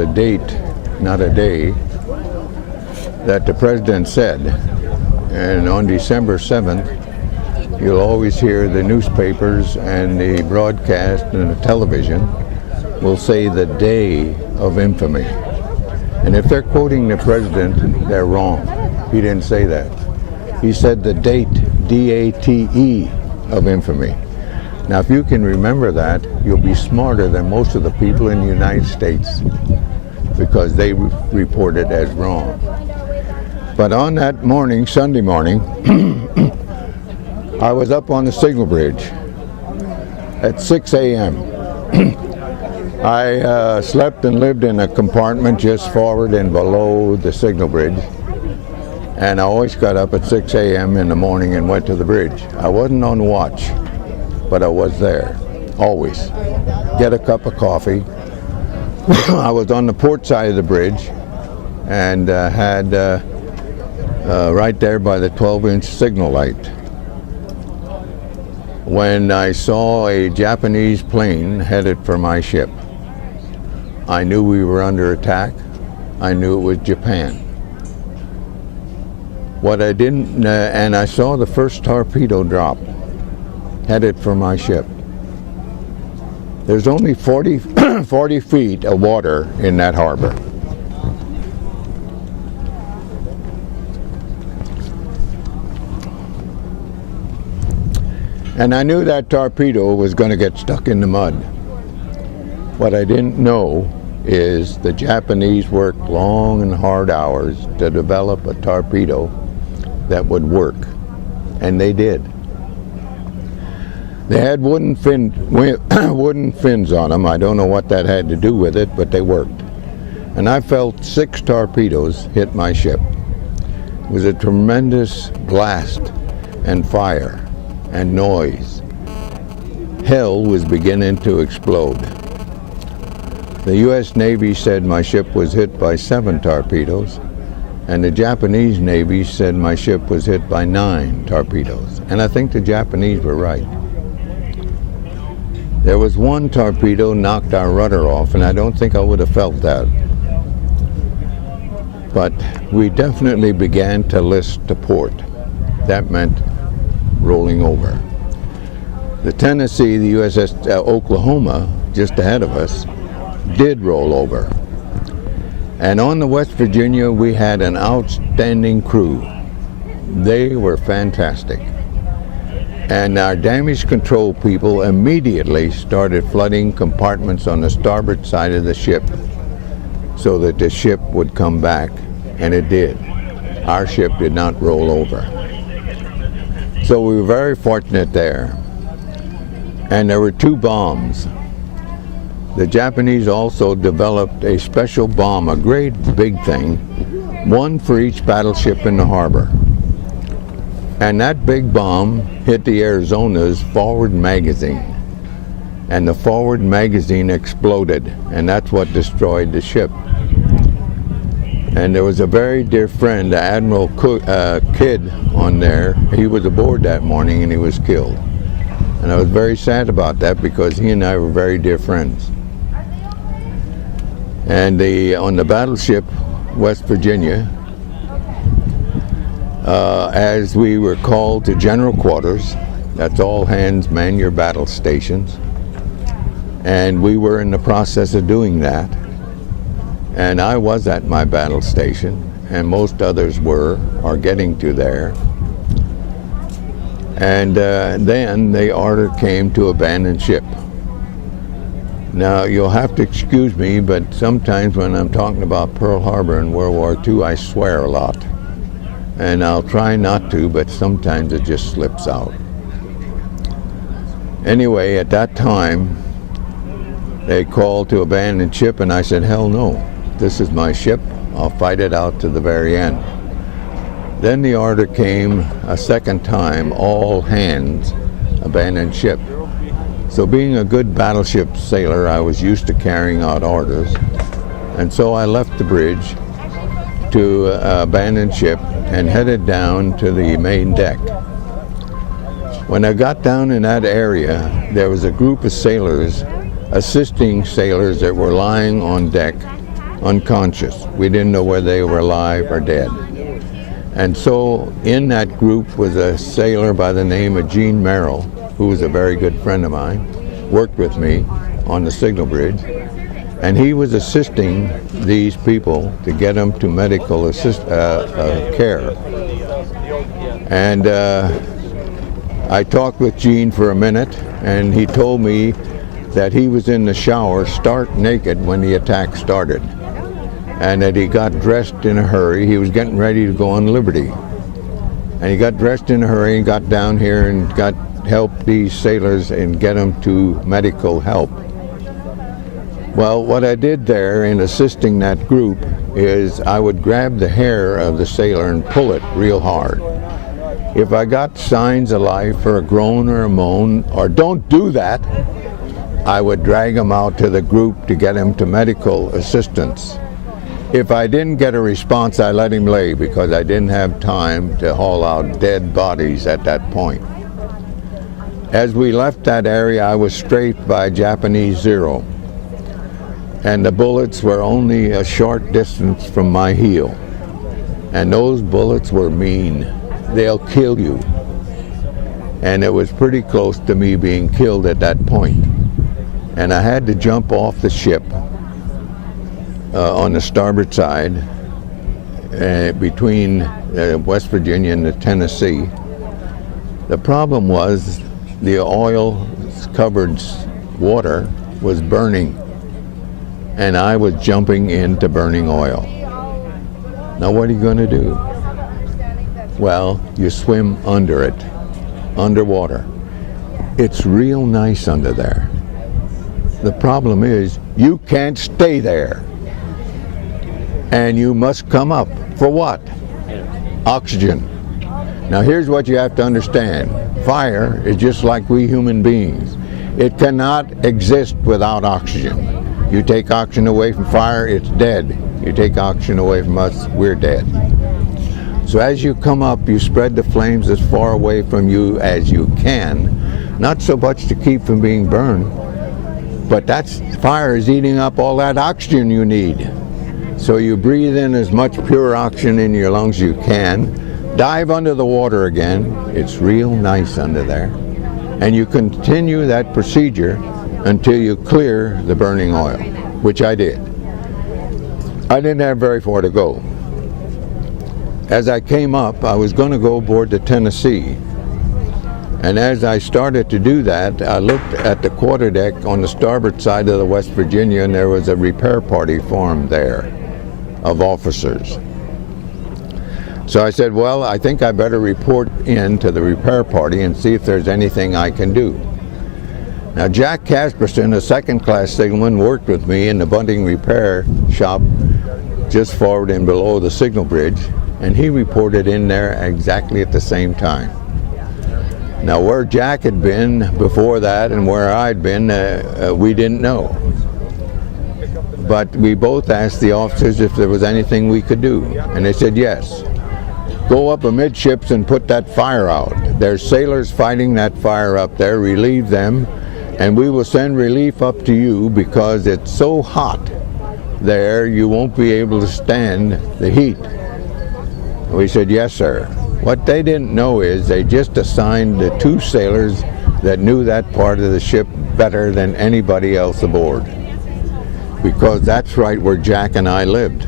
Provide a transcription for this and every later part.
a date, not a day, that the president said. And on December 7th, you'll always hear the newspapers and the broadcast and the television will say the day of infamy. And if they're quoting the president, they're wrong. He didn't say that. He said the date, D-A-T-E, of infamy. Now, if you can remember that, you'll be smarter than most of the people in the United States because they report it as wrong. But on that morning, Sunday morning, I was up on the signal bridge at 6 a.m. I slept and lived in a compartment just forward and below the signal bridge. And I always got up at 6 a.m. in the morning and went to the bridge. I wasn't on watch, but I was there, always. Get a cup of coffee. I was on the port side of the bridge and had right there by the 12-inch signal light. When I saw a Japanese plane headed for my ship, I knew we were under attack. I knew it was Japan. What I didn't, and I saw the first torpedo drop, headed for my ship. There's only 40 feet of water in that harbor. And I knew that torpedo was going to get stuck in the mud. What I didn't know is the Japanese worked long and hard hours to develop a torpedo that would work, and they did. They had wooden fins on them. I don't know what that had to do with it, but they worked. And I felt 6 torpedoes hit my ship. It was a tremendous blast and fire and noise. Hell was beginning to explode. The U.S. Navy said my ship was hit by 7 torpedoes, and the Japanese Navy said my ship was hit by 9 torpedoes. And I think the Japanese were right. There was one torpedo knocked our rudder off, and I don't think I would have felt that. But we definitely began to list to port. That meant rolling over. The Tennessee, the USS Oklahoma, just ahead of us, did roll over. And on the West Virginia, we had an outstanding crew. They were fantastic. And our damage control people immediately started flooding compartments on the starboard side of the ship so that the ship would come back, and it did. Our ship did not roll over. So we were very fortunate there. And there were 2 bombs. The Japanese also developed a special bomb, a great big thing, one for each battleship in the harbor. And that big bomb hit the Arizona's forward magazine. And the forward magazine exploded, and that's what destroyed the ship. And there was a very dear friend, Admiral Kidd, on there. He was aboard that morning and he was killed. And I was very sad about that because he and I were very dear friends. And on the battleship West Virginia, as we were called to general quarters, that's all hands man your battle stations, and we were in the process of doing that. And I was at my battle station, and most others were, or getting to there. And then the order came to abandon ship. Now, you'll have to excuse me, but sometimes when I'm talking about Pearl Harbor and World War II, I swear a lot. And I'll try not to, but sometimes it just slips out. Anyway, at that time, they called to abandon ship, and I said, hell no. This is my ship. I'll fight it out to the very end. Then the order came a second time, all hands abandon ship. So being a good battleship sailor, I was used to carrying out orders. And so I left the bridge to abandon ship and headed down to the main deck. When I got down in that area, there was a group of sailors assisting sailors that were lying on deck unconscious. We didn't know whether they were alive or dead. And so in that group was a sailor by the name of Gene Merrill, who was a very good friend of mine, worked with me on the signal bridge, and he was assisting these people to get them to medical care. And I talked with Gene for a minute, and he told me that he was in the shower stark naked when the attack started, and that he got dressed in a hurry. He was getting ready to go on liberty, and he got dressed in a hurry and got down here and got helped these sailors and get them to medical help. Well, what I did there in assisting that group is I would grab the hair of the sailor and pull it real hard. If I got signs of life or a groan or a moan or "don't do that," I would drag him out to the group to get him to medical assistance. If I didn't get a response, I let him lay because I didn't have time to haul out dead bodies at that point. As we left that area, I was strafed by a Japanese Zero, and the bullets were only a short distance from my heel. And those bullets were mean. They'll kill you. And it was pretty close to me being killed at that point. And I had to jump off the ship on the starboard side between West Virginia and the Tennessee. The problem was the oil-covered water was burning, and I was jumping into burning oil. Now what are you going to do? Well, you swim under it, underwater. It's real nice under there. The problem is you can't stay there, and you must come up. For what? Oxygen. Now here's what you have to understand. Fire is just like we human beings. It cannot exist without oxygen. You take oxygen away from fire, it's dead. You take oxygen away from us, we're dead. So as you come up, you spread the flames as far away from you as you can, not so much to keep from being burned, but fire is eating up all that oxygen you need. So you breathe in as much pure oxygen in your lungs as you can, dive under the water again. It's real nice under there. And you continue that procedure until you clear the burning oil, which I did. I didn't have very far to go. As I came up, I was going to go aboard the Tennessee. And as I started to do that, I looked at the quarterdeck on the starboard side of the West Virginia, and there was a repair party formed there of officers. So I said, well, I think I better report in to the repair party and see if there's anything I can do. Now, Jack Casperson, a second-class signalman, worked with me in the Bunting repair shop just forward and below the signal bridge, and he reported in there exactly at the same time. Now, where Jack had been before that and where I'd been, we didn't know. But we both asked the officers if there was anything we could do, and they said yes. Go up amidships and put that fire out. There's sailors fighting that fire up there, relieve them, and we will send relief up to you because it's so hot there you won't be able to stand the heat. We said, yes, sir. What they didn't know is they just assigned the two sailors that knew that part of the ship better than anybody else aboard, because that's right where Jack and I lived.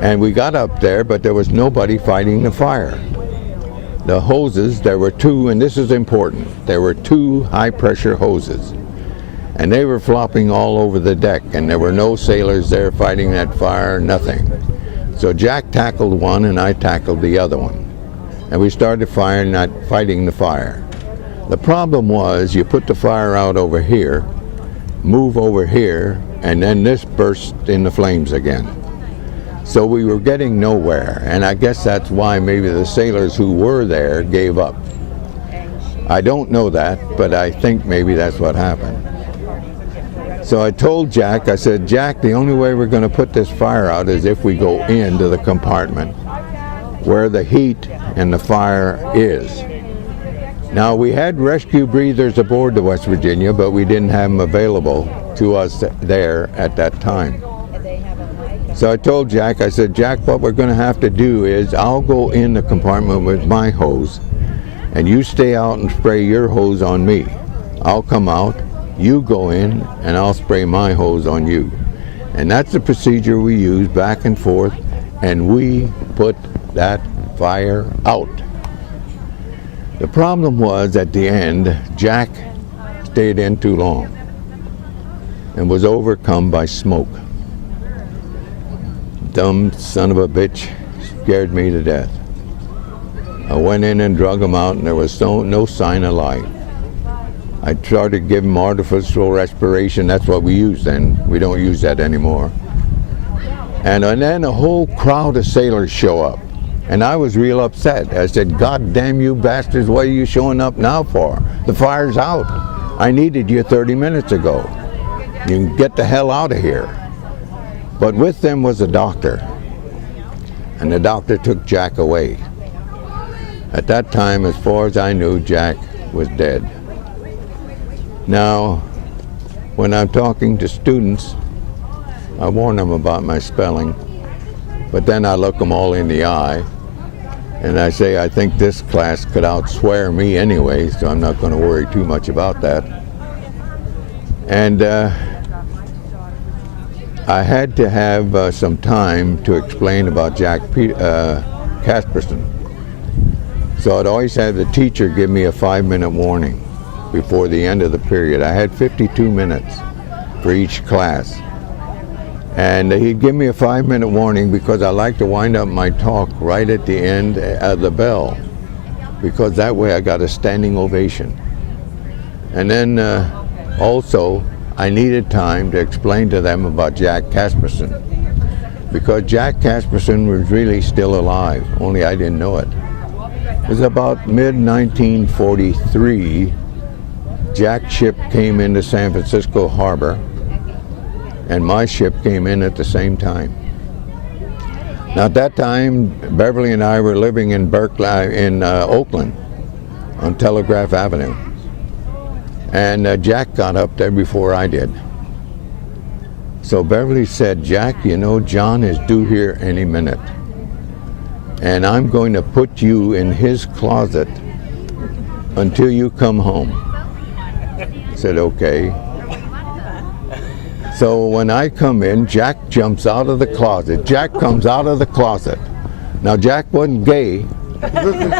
And we got up there, but there was nobody fighting the fire. The hoses, there were two, and this is important, there were two high-pressure hoses, and they were flopping all over the deck, and there were no sailors there fighting that fire, nothing. So Jack tackled one, and I tackled the other one, and we started fighting the fire. The problem was you put the fire out over here, move over here, and then this burst into flames again. So we were getting nowhere, and I guess that's why maybe the sailors who were there gave up. I don't know that, but I think maybe that's what happened. So I told Jack, I said, Jack, the only way we're going to put this fire out is if we go into the compartment where the heat and the fire is. Now, we had rescue breathers aboard the West Virginia, but we didn't have them available to us there at that time. So I told Jack, I said, Jack, what we're going to have to do is I'll go in the compartment with my hose, and you stay out and spray your hose on me. I'll come out, you go in, and I'll spray my hose on you. And that's the procedure we use back and forth, and we put that fire out. The problem was, at the end, Jack stayed in too long and was overcome by smoke. Dumb son of a bitch scared me to death. I went in and drug him out, and there was no sign of life. I tried to give him artificial respiration. That's what we used then. We don't use that anymore. And then a whole crowd of sailors show up. And I was real upset. I said, God damn you bastards, what are you showing up now for? The fire's out. I needed you 30 minutes ago. You can get the hell out of here. But with them was a doctor. And the doctor took Jack away. At that time, as far as I knew, Jack was dead. Now, when I'm talking to students, I warn them about my spelling, but then I look them all in the eye, and I say, I think this class could outswear me anyway, so I'm not going to worry too much about that. And I had to have some time to explain about Jack Casperson. So I'd always have the teacher give me a 5-minute warning before the end of the period. I had 52 minutes for each class. And he'd give me a 5-minute warning because I like to wind up my talk right at the end of the bell, because that way I got a standing ovation. And then also I needed time to explain to them about Jack Casperson, because Jack Casperson was really still alive, only I didn't know it. It was about mid-1943. Jack's ship came into San Francisco Harbor, and my ship came in at the same time. Now at that time, Beverly and I were living in Oakland on Telegraph Avenue. And Jack got up there before I did. So Beverly said, Jack, you know, John is due here any minute. And I'm going to put you in his closet until you come home. I said, okay. So when I come in, Jack jumps out of the closet. Jack comes out of the closet. Now Jack wasn't gay,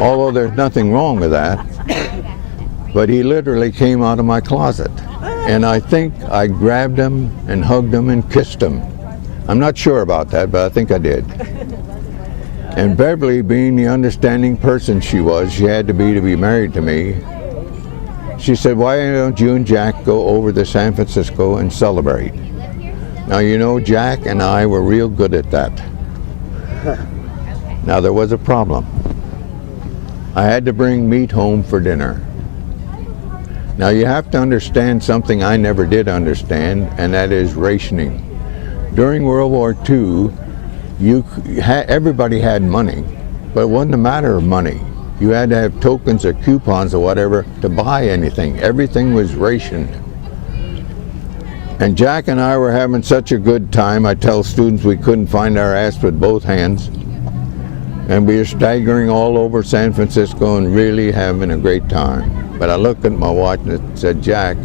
although there's nothing wrong with that, but he literally came out of my closet. And I think I grabbed him and hugged him and kissed him. I'm not sure about that, but I think I did. And Beverly, being the understanding person she was, she had to be married to me. She said, why don't you and Jack go over to San Francisco and celebrate? Now, you know, Jack and I were real good at that. Now, there was a problem. I had to bring meat home for dinner. Now, you have to understand something I never did understand, and that is rationing. During World War II, everybody had money, but it wasn't a matter of money. You had to have tokens or coupons or whatever to buy anything. Everything was rationed. And Jack and I were having such a good time. I tell students we couldn't find our ass with both hands. And we were staggering all over San Francisco and really having a great time. But I looked at my watch and it said, Jack,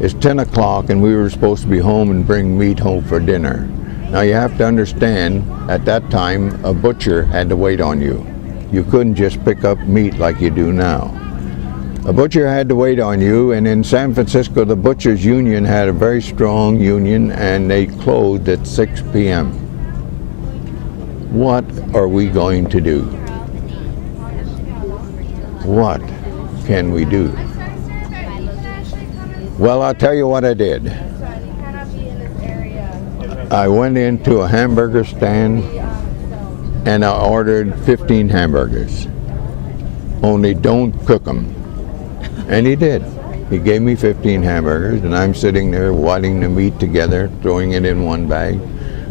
it's 10 o'clock and we were supposed to be home and bring meat home for dinner. Now you have to understand, at that time, a butcher had to wait on you. You couldn't just pick up meat like you do now. A butcher had to wait on you, and in San Francisco, the Butchers Union had a very strong union, and they closed at 6 p.m. What are we going to do? What can we do? Well, I'll tell you what I did. I went into a hamburger stand and I ordered 15 hamburgers. Only don't cook them. And he did. He gave me 15 hamburgers, and I'm sitting there wadding the meat together, throwing it in one bag,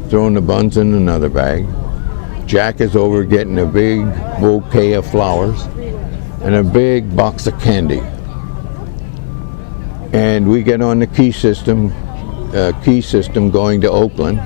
throwing the buns in another bag. Jack is over getting a big bouquet of flowers and a big box of candy. And we get on the key system going to Oakland.